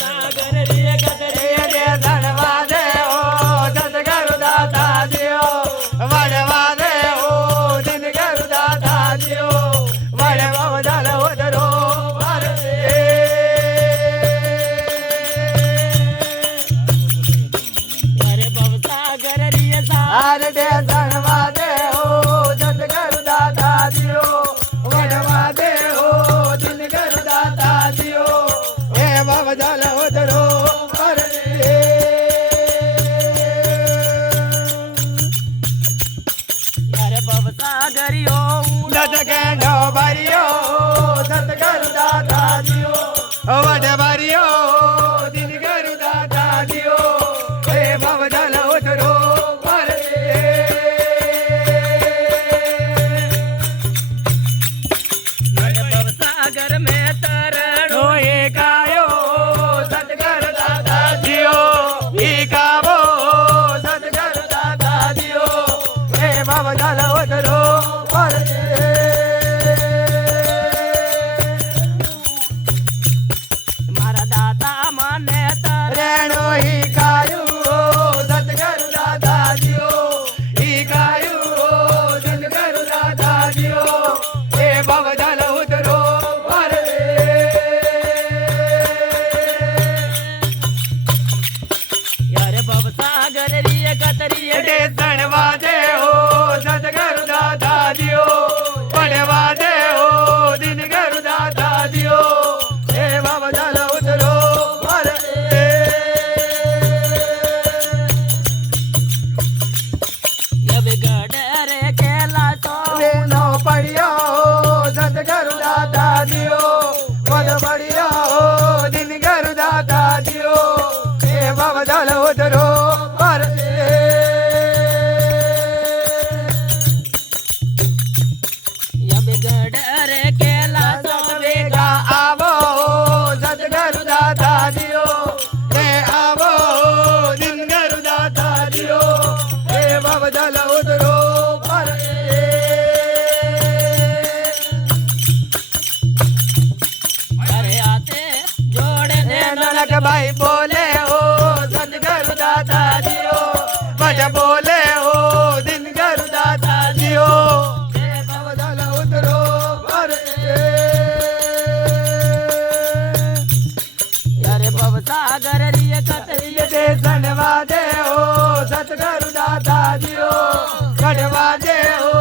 भवसागर रे कतरी दे धनवा दे ओ सतगुरु दाता दियो वड़वा दे ओ दिन गुरु दाता दियो वड़वा दल उधरो अरे भवसागर रे आर दे धनवा दे ओ सतगुरु दाता दियो वड़वा दे ओ दिन गुरु दाता दियो हे बाबा दल उधरो अरे भवसागरियो दत गेंडो भरियो सतगुरु दाता दियो वड भरियो दिन गुरु दाता दियो हे भवदल उतरो अरे भवसागर में तरणो एकायो सतगुरु दाता दियो एकावो सतगुरु दाता दियो हे भवदल उतरो मारा दाता माने तर रेणो ही कायू सतगुरु दाता दियो ही कायू सतगुरु दाता दियो हे भवदल उतरो अरे भवसागर रे कतरी डे सणवा दे हो सतगुरु दाता दियो पढ़वा दे हो दिन गुरु दाता दियो हे भवदल उतरो अब गडरे केला तो नो पढ़ियो सतगुरु दाता दियो पद पढ़ियो दिन गुरु दाता दियो हे भवदल उतरो अब गडरे केला तो बेगा आवो सतगुरु दाता दियो हे आवो दिन गुरु दाता दियो हे भवदल उतरो अरे आते जोड़े दे नलक भाई बोले हो सतगुरु दाता दियो बट बोले हो दिन गुरु दाता दियो हे भवदल उतरो अरे भवसागर रे कतरी दे सनवा दे हो सतगुरु दाता दियो कढ़वा दे हो